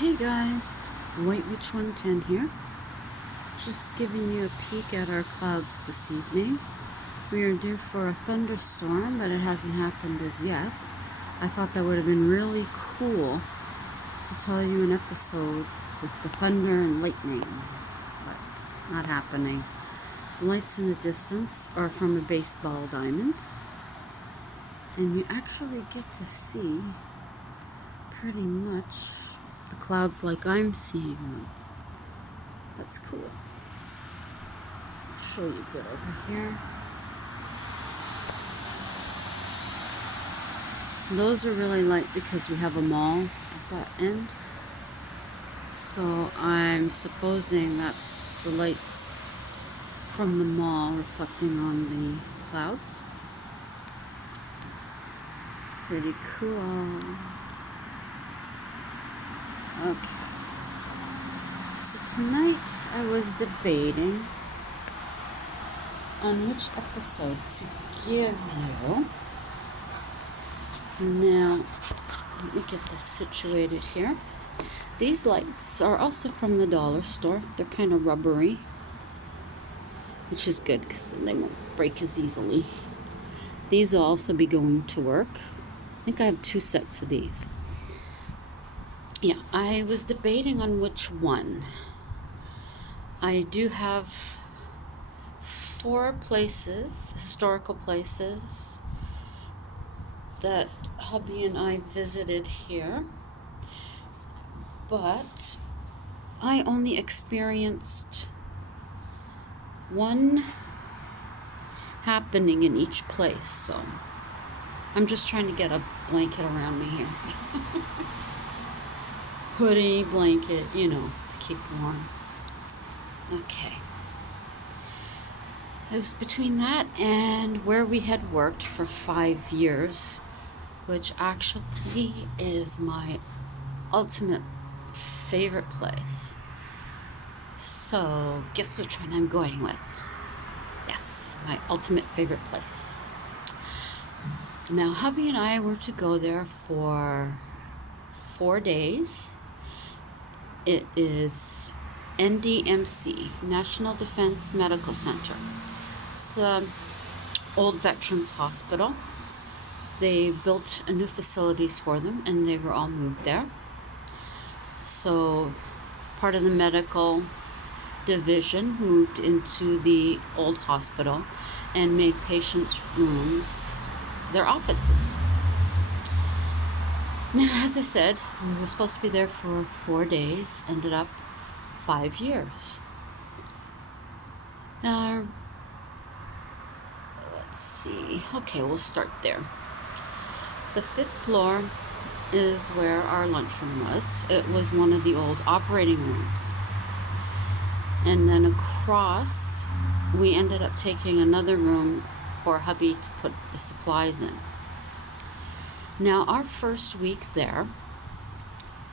Hey guys, White Witch 110 here. Just giving you a peek at our clouds this evening. We are due for a thunderstorm, but it hasn't happened as yet. I thought that would have been really cool to tell you an episode with the thunder and lightning, but not happening. The lights in the distance are from a baseball diamond, and you actually get to see pretty much the clouds like I'm seeing them. That's cool. I'll show you a bit over here. Those are really light because we have a mall at that end. So I'm supposing that's the lights from the mall reflecting on the clouds. Pretty cool. Okay. So tonight I was debating on which episode to give you. Now, let me get this situated here. These lights are also from the dollar store. They're kind of rubbery, which is good because then they won't break as easily. These will also be going to work. I think I have 2 sets of these. Yeah, I was debating on which one. I do have 4 places, historical places, that hubby and I visited here, but I only experienced one happening in each place, so I'm just trying to get a blanket around me here. Hoodie, blanket, to keep warm. Okay. It was between that and where we had worked for 5 years, which actually is my ultimate favorite place. So, guess which one I'm going with? Yes, my ultimate favorite place. Now, hubby and I were to go there for 4 days. It is NDMC, National Defense Medical Center. It's an old veterans hospital. They built new facilities for them, and they were all moved there. So part of the medical division moved into the old hospital and made patients' rooms their offices. Now, as I said, we were supposed to be there for 4 days, ended up 5 years. Now, let's see. Okay, we'll start there. The 5th floor is where our lunchroom was. It was one of the old operating rooms. And then across, we ended up taking another room for hubby to put the supplies in. Now, our first week there,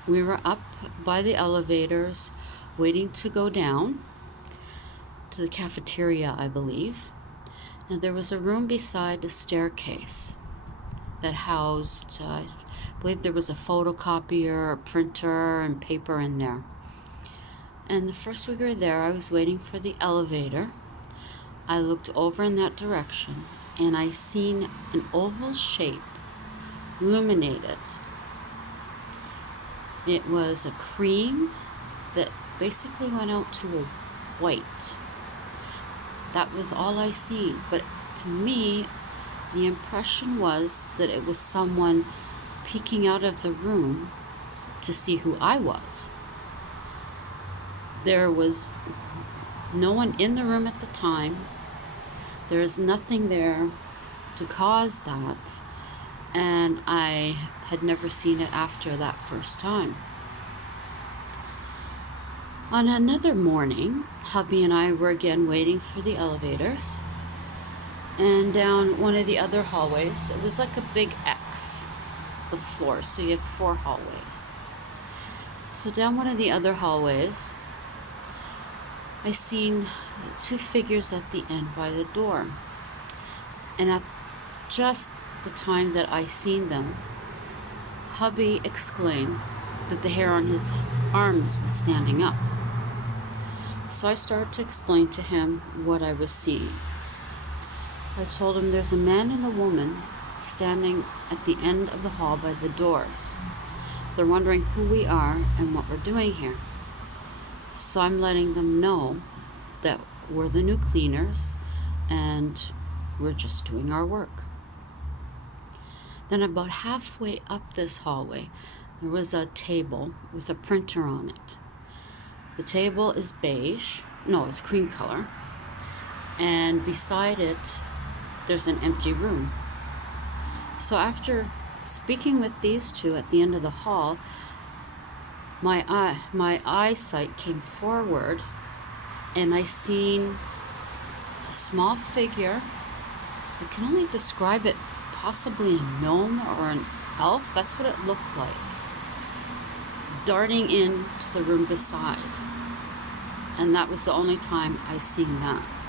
we were up by the elevators waiting to go down to the cafeteria, I believe. Now, there was a room beside the staircase that housed, I believe there was a photocopier, a printer, and paper in there. And the first week we were there, I was waiting for the elevator. I looked over in that direction, and I seen an oval shape illuminated. It was a cream that basically went out to a white. That was all I seen. But to me, the impression was that it was someone peeking out of the room to see who I was. There was no one in the room at the time. There is nothing there to cause that. And I had never seen it after that first time. On another morning, hubby and I were again waiting for the elevators. And down one of the other hallways, it was like a big X, the floor, so you had 4 hallways. So down one of the other hallways, I seen 2 figures at the end by the door. And at just the time that I seen them, hubby exclaimed that the hair on his arms was standing up. So I started to explain to him what I was seeing. I told him there's a man and a woman standing at the end of the hall by the doors. They're wondering who we are and what we're doing here. So I'm letting them know that we're the new cleaners and we're just doing our work. Then about halfway up this hallway, there was a table with a printer on it. The table is beige, no, it's cream color, and beside it, there's an empty room. So after speaking with these two at the end of the hall, my eyesight came forward, and I seen a small figure. I can only describe it possibly a gnome or an elf. That's what it looked like, darting into the room beside. And that was the only time I seen that.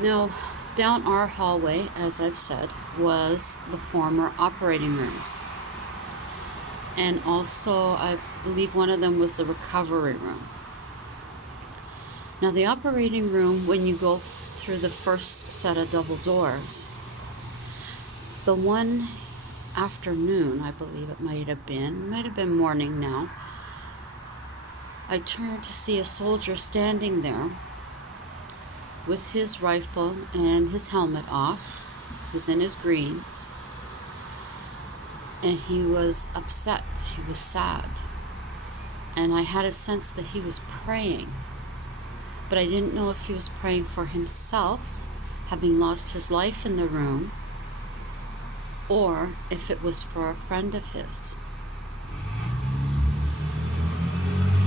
Now, down our hallway, as I've said, was the former operating rooms. And also, I believe one of them was the recovery room. Now, the operating room, when you go through the first set of double doors, the one afternoon, I believe it might have been morning now, I turned to see a soldier standing there with his rifle and his helmet off. He was in his greens, and he was upset, he was sad, and I had a sense that he was praying, but I didn't know if he was praying for himself, having lost his life in the room, or if it was for a friend of his.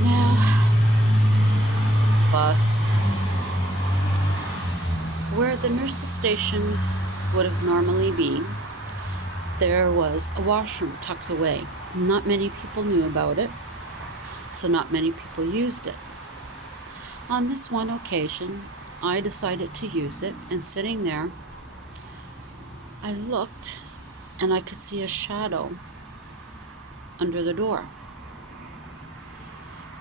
Now, bus. Where the nurse's station would have normally been, there was a washroom tucked away. Not many people knew about it, so not many people used it. On this one occasion, I decided to use it, and sitting there, I looked, and I could see a shadow under the door.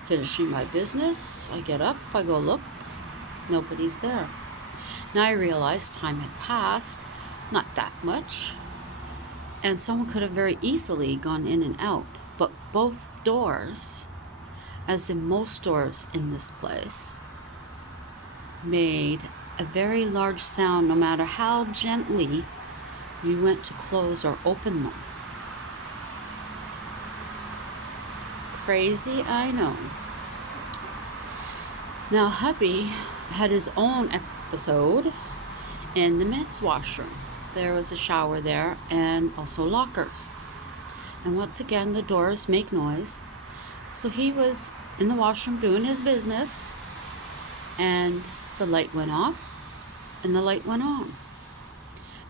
Finishing my business, I get up, I go look, nobody's there. Now I realized time had passed, not that much, and someone could have very easily gone in and out, but both doors, as in most doors in this place, made a very large sound no matter how gently you went to close or open them. Crazy, I know. Now, hubby had his own episode in the men's washroom. There was a shower there and also lockers. And once again, the doors make noise. So he was in the washroom doing his business, and the light went off and the light went on.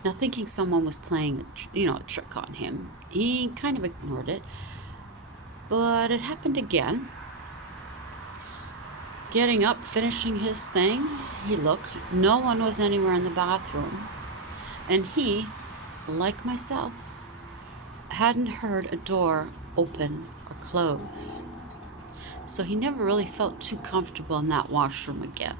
Now, thinking someone was playing a trick on him, he kind of ignored it. But it happened again. Getting up, finishing his thing, he looked. No one was anywhere in the bathroom. And he, like myself, hadn't heard a door open or close. So he never really felt too comfortable in that washroom again.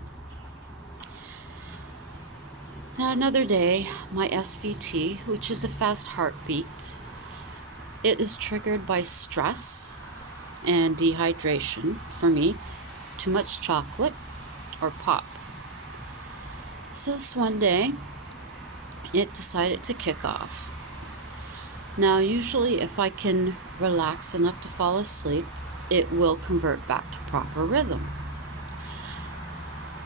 Now, another day, my SVT, which is a fast heartbeat, it is triggered by stress and dehydration for me, too much chocolate or pop. So this one day, it decided to kick off. Now, usually if I can relax enough to fall asleep, it will convert back to proper rhythm.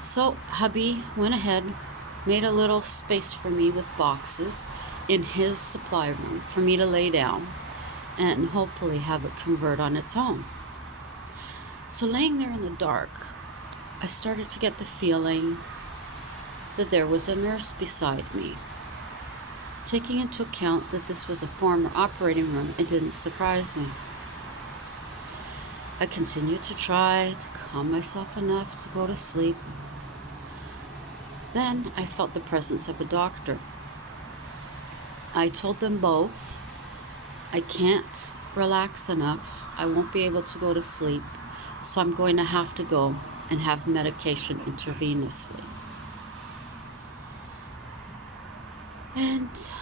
So hubby went ahead, made a little space for me with boxes in his supply room for me to lay down and hopefully have it convert on its own. So laying there in the dark, I started to get the feeling that there was a nurse beside me. Taking into account that this was a former operating room, it didn't surprise me. I continued to try to calm myself enough to go to sleep. Then I felt the presence of a doctor. I told them both, I can't relax enough, I won't be able to go to sleep, so I'm going to have to go and have medication intravenously. And let's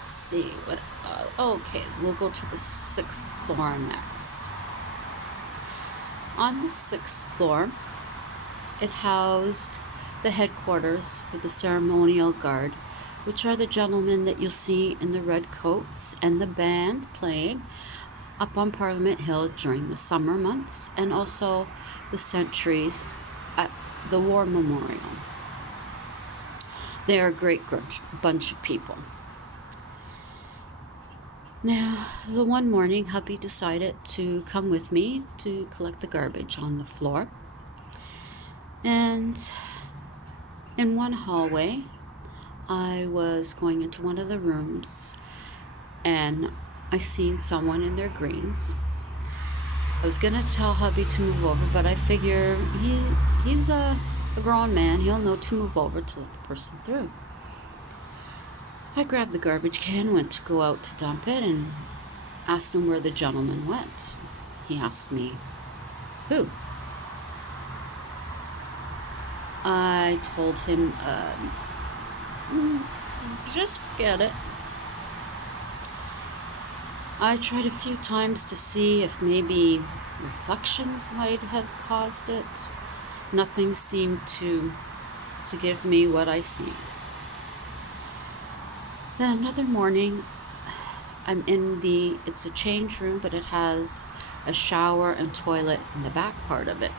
see what. Okay, we'll go to the 6th floor next. On the 6th floor, it housed the headquarters for the ceremonial guard, which are the gentlemen that you'll see in the red coats and the band playing up on Parliament Hill during the summer months, and also the sentries at the War Memorial. They are a great bunch of people. Now, the one morning, hubby decided to come with me to collect the garbage on the floor. And in one hallway, I was going into one of the rooms and I seen someone in their greens. I was gonna tell hubby to move over, but I figure he's a grown man. He'll know to move over to let the person through. I grabbed the garbage can, went to go out to dump it, and asked him where the gentleman went. He asked me, who? I told him, just forget it. I tried a few times to see if maybe reflections might have caused it. Nothing seemed to give me what I see. Then another morning, I'm in it's a change room, but it has a shower and toilet in the back part of it.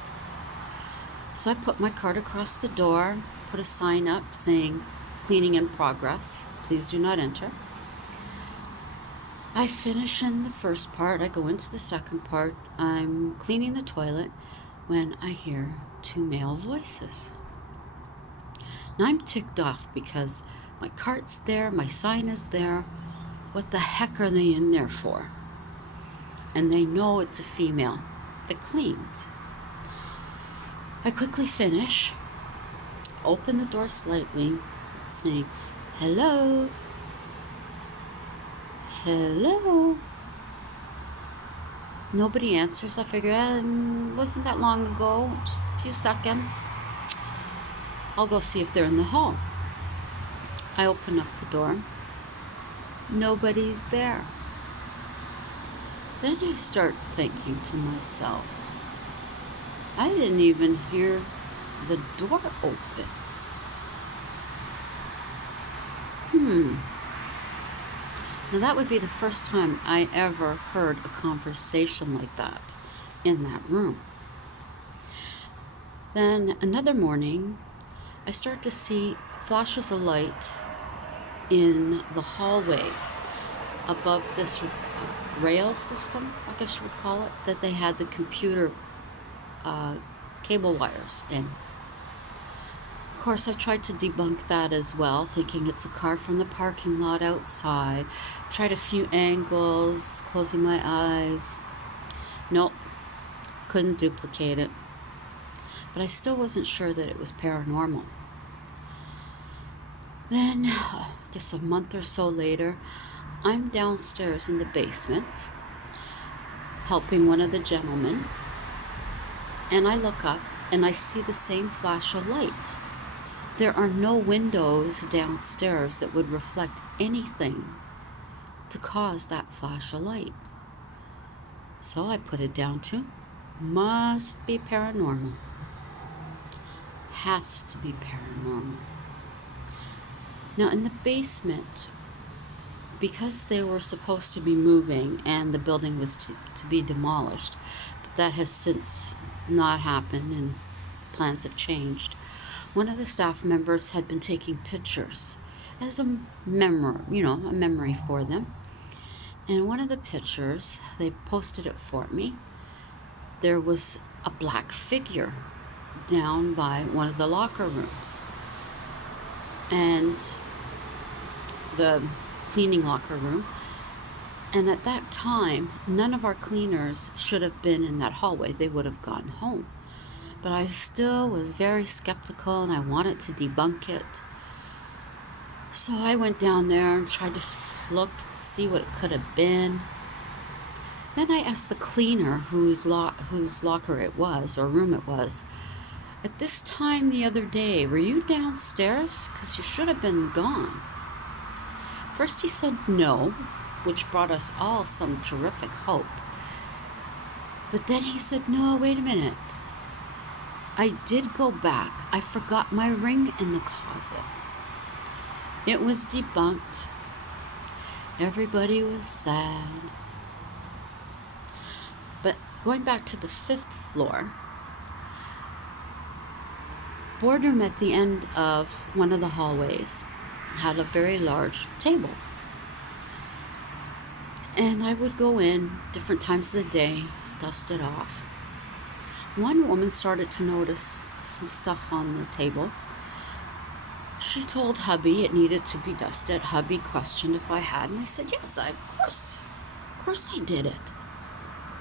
So I put my cart across the door, put a sign up saying, cleaning in progress, please do not enter. I finish in the first part, I go into the second part, I'm cleaning the toilet when I hear 2 male voices. Now I'm ticked off because my cart's there, my sign is there. What the heck are they in there for? And they know it's a female that cleans. I quickly finish, open the door slightly, saying, hello, hello. Nobody answers. I figure, wasn't that long ago, just a few seconds. I'll go see if they're in the hall. I open up the door. Nobody's there. Then I start thinking to myself, I didn't even hear the door open. Now that would be the first time I ever heard a conversation like that in that room. Then another morning, I start to see flashes of light in the hallway above this rail system, I guess you would call it, that they had the computer cable wires in. Of course, I tried to debunk that as well, thinking it's a car from the parking lot outside. Tried a few angles, closing my eyes. Nope, couldn't duplicate it. But I still wasn't sure that it was paranormal. Then, I guess a month or so later, I'm downstairs in the basement, helping one of the gentlemen, and I look up and I see the same flash of light. There are no windows downstairs that would reflect anything to cause that flash of light. So I put it down to, must be paranormal. Has to be paranormal. Now in the basement, because they were supposed to be moving and the building was to be demolished, but that has since not happened and plans have changed. One of the staff members had been taking pictures as a memory for them. And one of the pictures, they posted it for me. There was a black figure down by one of the locker rooms. And the cleaning locker room. And at that time, none of our cleaners should have been in that hallway. They would have gone home. But I still was very skeptical and I wanted to debunk it. So I went down there and tried to look and see what it could have been. Then I asked the cleaner whose locker it was, or room it was, "At this time the other day, were you downstairs? Because you should have been gone." First he said no, which brought us all some terrific hope. But then he said, "No, wait a minute. I did go back. I forgot my ring in the closet." It was debunked. Everybody was sad. But going back to the 5th floor, boardroom at the end of one of the hallways had a very large table. And I would go in different times of the day, dust it off. One woman started to notice some stuff on the table. She told hubby it needed to be dusted. Hubby questioned if I had, and I said, "Yes, of course I did it."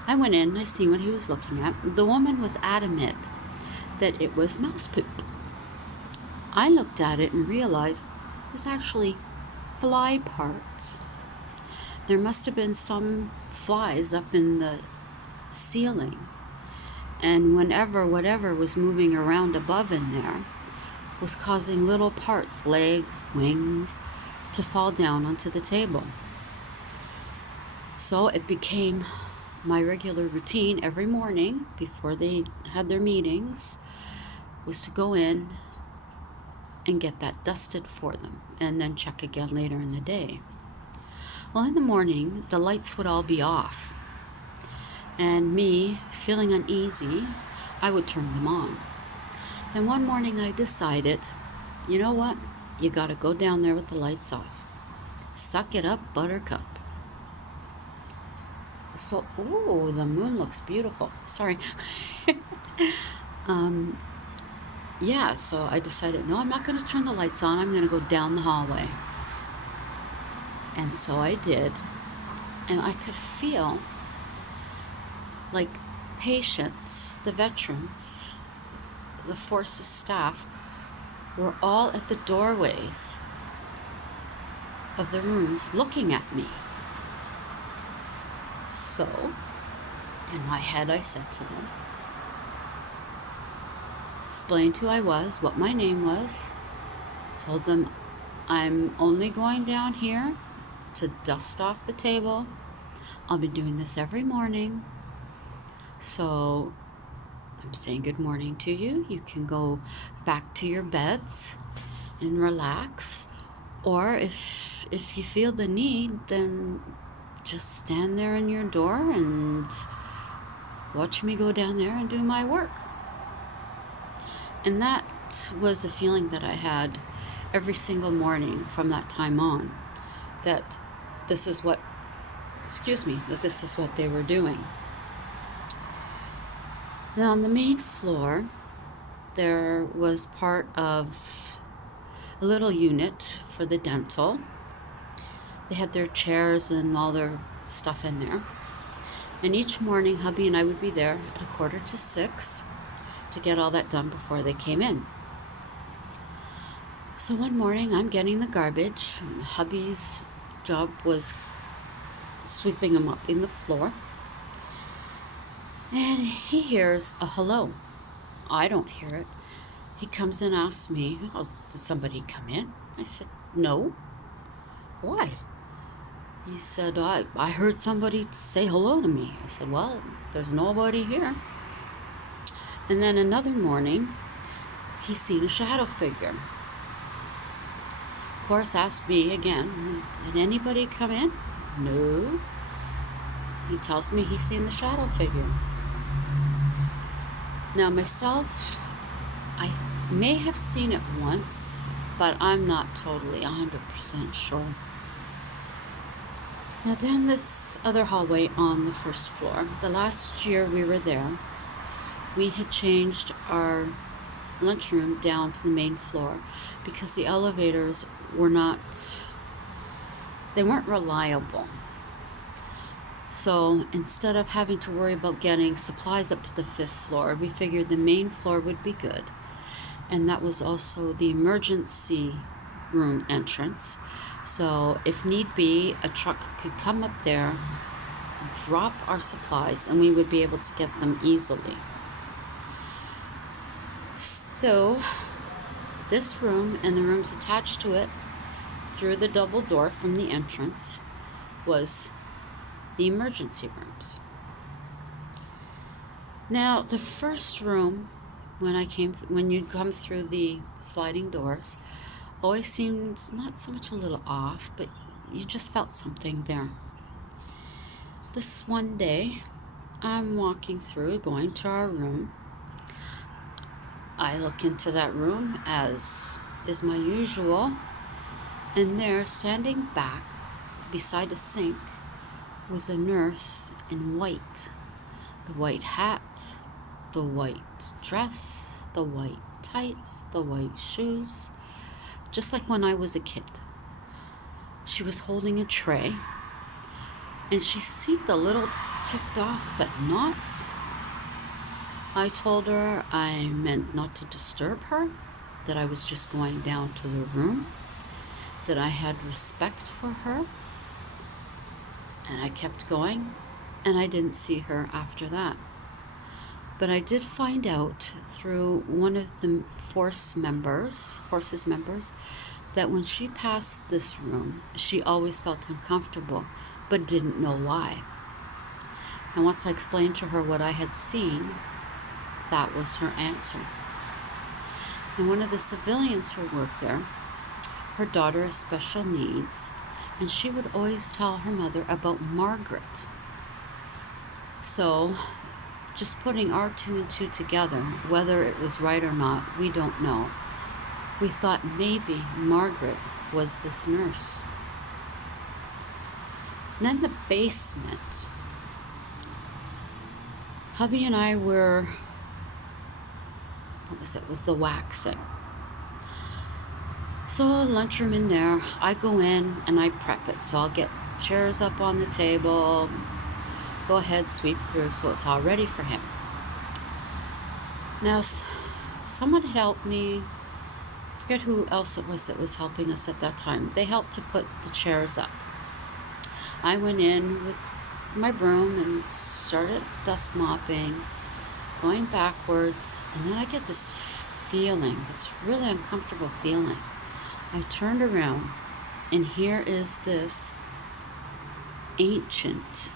I went in, I see what he was looking at. The woman was adamant that it was mouse poop. I looked at it and realized it was actually fly parts. There must have been some flies up in the ceiling, and whatever was moving around above in there was causing little parts, legs, wings, to fall down onto the table. So it became my regular routine every morning before they had their meetings was to go in and get that dusted for them and then check again later in the day. Well, in the morning, the lights would all be off, and me, feeling uneasy, I would turn them on. And one morning I decided, you know what? You gotta go down there with the lights off. Suck it up, buttercup. So, ooh, the moon looks beautiful. Sorry. Yeah, so I decided, no, I'm not gonna turn the lights on. I'm gonna go down the hallway. And so I did. And I could feel like patients, the veterans, the forces staff were all at the doorways of the rooms looking at me. So, in my head, I said to them, explained who I was, what my name was, told them I'm only going down here to dust off the table. I'll be doing this every morning. So I'm saying good morning to you. You can go back to your beds and relax. Or if you feel the need, then just stand there in your door and watch me go down there and do my work. And that was a feeling that I had every single morning from that time on, that this is what they were doing. Now on the main floor, there was part of a little unit for the dental. They had their chairs and all their stuff in there. And each morning, hubby and I would be there at 5:45 to get all that done before they came in. So one morning, I'm getting the garbage. Hubby's job was sweeping and mopping the floor. And he hears a hello. I don't hear it. He comes and asks me, "Oh, did somebody come in?" I said, "No." "Why?" He said, I heard somebody say hello to me." I said, "Well, there's nobody here." And then another morning, he's seen a shadow figure. Of course, asked me again, "Did anybody come in?" "No." He tells me he's seen the shadow figure. Now myself, I may have seen it once, but I'm not totally 100% sure. Now down this other hallway on the 1st floor, the last year we were there, we had changed our lunchroom down to the main floor because the elevators they weren't reliable. So instead of having to worry about getting supplies up to the 5th floor, we figured the main floor would be good. And that was also the emergency room entrance. So if need be, a truck could come up there, drop our supplies, and we would be able to get them easily. So this room and the rooms attached to it, through the double door from the entrance, was the emergency rooms. Now, the first room, when you come through the sliding doors, always seemed not so much a little off, but you just felt something there. This one day, I'm walking through, going to our room. I look into that room, as is my usual, and there, standing back beside a sink, was a nurse in white. The white hat, the white dress, the white tights, the white shoes, just like when I was a kid. She was holding a tray, and she seemed a little ticked off, but not. I told her I meant not to disturb her, that I was just going down to the room, that I had respect for her, and I kept going, and I didn't see her after that. But I did find out through one of the forces members, that when she passed this room, she always felt uncomfortable, but didn't know why. And once I explained to her what I had seen, that was her answer. And one of the civilians who worked there, her daughter has special needs, and she would always tell her mother about Margaret. So, just putting our two and two together, whether it was right or not, we don't know. We thought maybe Margaret was this nurse. And then the basement. Hubby and I were, was the waxing. So lunchroom in there, I go in and I prep it. So I'll get chairs up on the table, go ahead, sweep through, so it's all ready for him. Now, someone had helped me, I forget who else it was that was helping us at that time. They helped to put the chairs up. I went in with my broom and started dust mopping, going backwards, and then I get this feeling, this really uncomfortable feeling. I turned around, and here is this ancient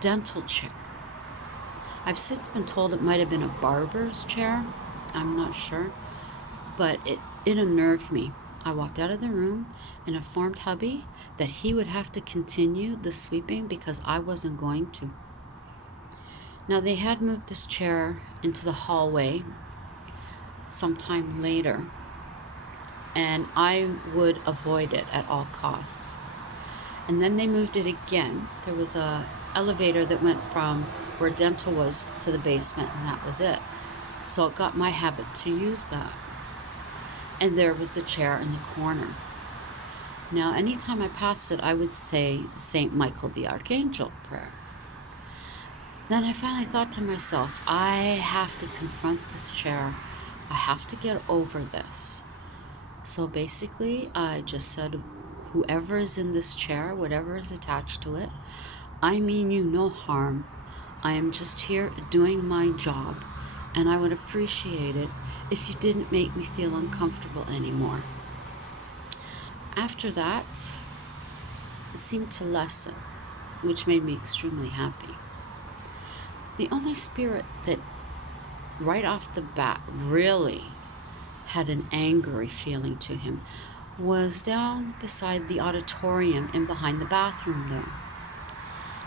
dental chair. I've since been told it might have been a barber's chair. I'm not sure, but it unnerved me. I walked out of the room and informed hubby that he would have to continue the sweeping because I wasn't going to. Now, they had moved this chair into the hallway sometime later, and I would avoid it at all costs. And then they moved it again. There was a elevator that went from where dental was to the basement, and that was it. So it got my habit to use that. And there was the chair in the corner. Now, anytime I passed it, I would say St. Michael the Archangel prayer. Then I finally thought to myself, I have to confront this chair. I have to get over this. So basically, I just said, whoever is in this chair, whatever is attached to it, I mean you no harm. I am just here doing my job, and I would appreciate it if you didn't make me feel uncomfortable anymore. After that, it seemed to lessen, which made me extremely happy. The only spirit that right off the bat really had an angry feeling to him was down beside the auditorium and behind the bathroom there.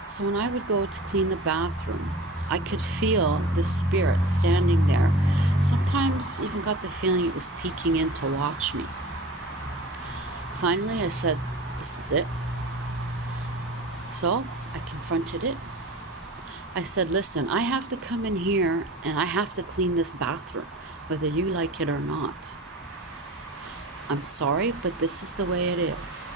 So when I would go to clean the bathroom, I could feel the spirit standing there. Sometimes even got the feeling it was peeking in to watch me. Finally, I said, this is it. So I confronted it. I said, listen, I have to come in here and I have to clean this bathroom, whether you like it or not. I'm sorry, but this is the way it is.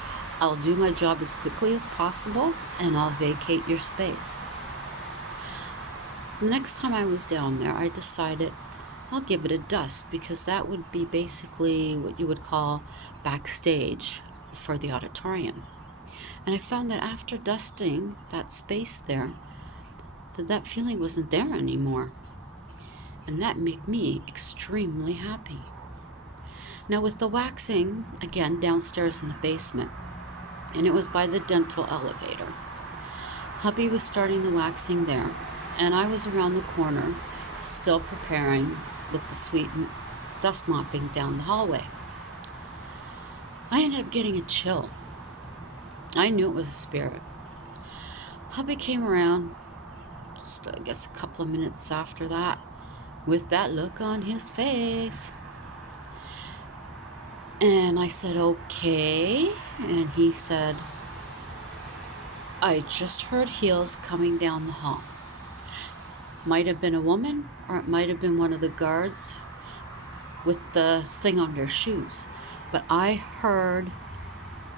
I'll do my job as quickly as possible and I'll vacate your space. The next time I was down there, I decided I'll give it a dust, because that would be basically what you would call backstage for the auditorium. And I found that after dusting that space there, that feeling wasn't there anymore. And that made me extremely happy. Now with the waxing, again, downstairs in the basement, and it was by the dental elevator. Hubby was starting the waxing there, and I was around the corner, still preparing with the sweet dust mopping down the hallway. I ended up getting a chill. I knew it was a spirit. Hubby came around, just, I guess, a couple of minutes after that, with that look on his face. And I said, okay. And he said, I just heard heels coming down the hall. Might have been a woman, or it might have been one of the guards with the thing on their shoes. But I heard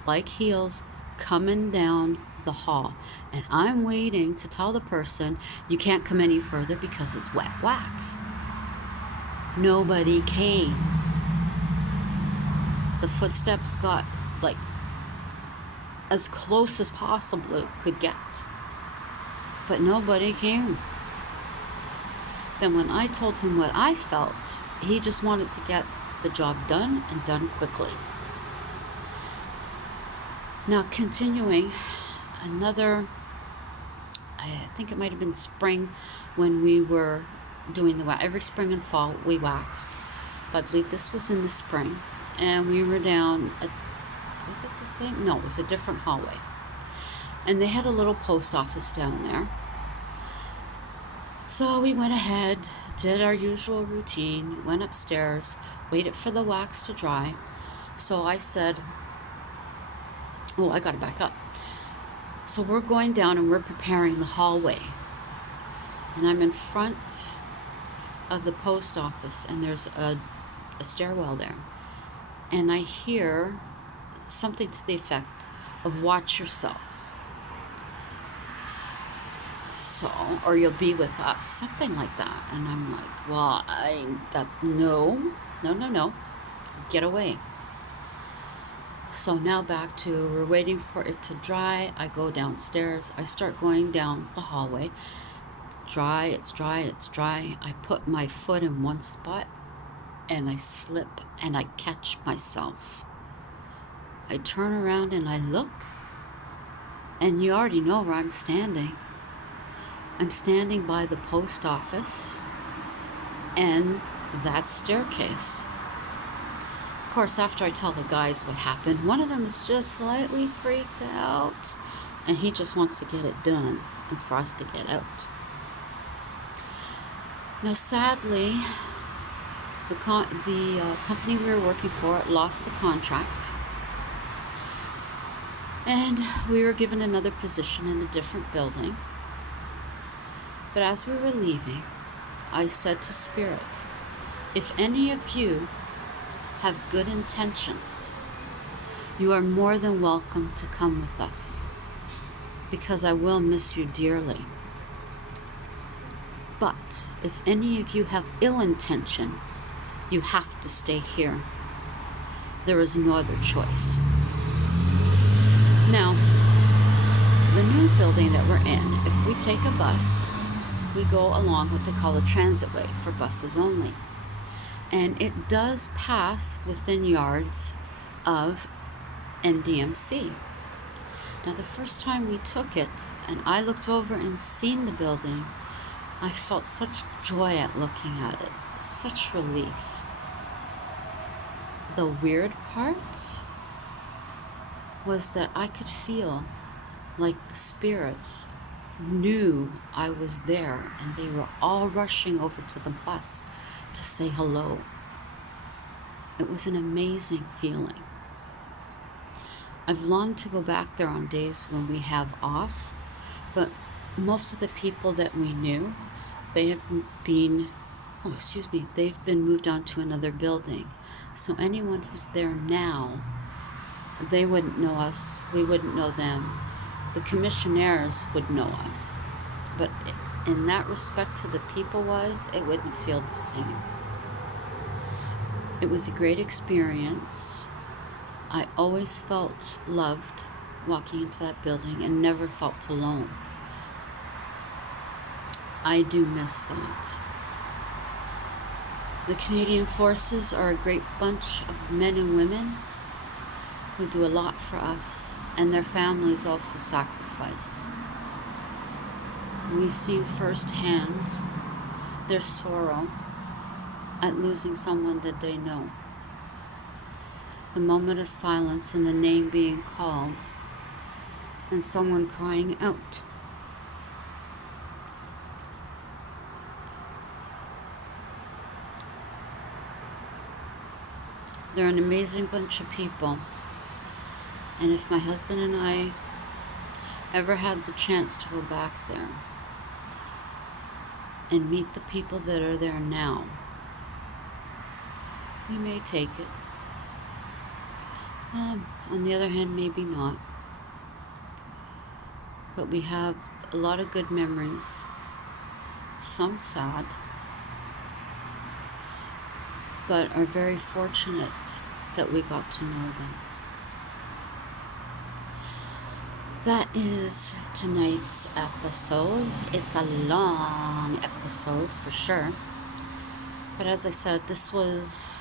like heels coming down the hall. And I'm waiting to tell the person, you can't come any further because it's wet wax. Nobody came. The footsteps got like as close as possible it could get. But nobody came. Then when I told him what I felt, he just wanted to get the job done, and done quickly. Now continuing, I think it might have been spring when we were doing the wax. Every spring and fall we waxed. But I believe this was in the spring. And we were down, was it the same? No, it was a different hallway. And they had a little post office down there. So we went ahead, did our usual routine, went upstairs, waited for the wax to dry. So I said, oh, I gotta back up. So we're going down and we're preparing the hallway. And I'm in front of the post office, and there's a stairwell there. And I hear something to the effect of watch yourself. So, or you'll be with us, something like that. And I'm like, well, no, get away. So now back to, we're waiting for it to dry. I go downstairs. I start going down the hallway. Dry, it's dry, it's dry. I put my foot in one spot and I slip and I catch myself. I turn around and I look, and you already know where I'm standing. I'm standing by the post office and that staircase. Of course, after I tell the guys what happened, one of them is just slightly freaked out, and he just wants to get it done and for us to get out. Now, sadly, the company we were working for lost the contract, and we were given another position in a different building. But as we were leaving, I said to Spirit, if any of you have good intentions, you are more than welcome to come with us, because I will miss you dearly. But if any of you have ill intention, you have to stay here. There is no other choice. Now, the new building that we're in, if we take a bus, we go along what they call a transit way for buses only. And it does pass within yards of NDMC. Now, the first time we took it, and I looked over and seen the building, I felt such joy at looking at it, such relief. The weird part was that I could feel like the spirits knew I was there, and they were all rushing over to the bus to say hello. It was an amazing feeling. I've longed to go back there on days when we have off, but most of the people that we knew, they've been moved on to another building. So anyone who's there now, they wouldn't know us, we wouldn't know them. The commissionaires would know us. But in that respect to the people-wise, it wouldn't feel the same. It was a great experience. I always felt loved walking into that building and never felt alone. I do miss that. The Canadian Forces are a great bunch of men and women who do a lot for us, and their families also sacrifice. We've seen firsthand their sorrow at losing someone that they know. The moment of silence and the name being called, and someone crying out. They're an amazing bunch of people. And if my husband and I ever had the chance to go back there and meet the people that are there now, we may take it. On the other hand, maybe not. But we have a lot of good memories, some sad, but are very fortunate that we got to know them. That is tonight's episode. It's a long episode for sure. But as I said, this was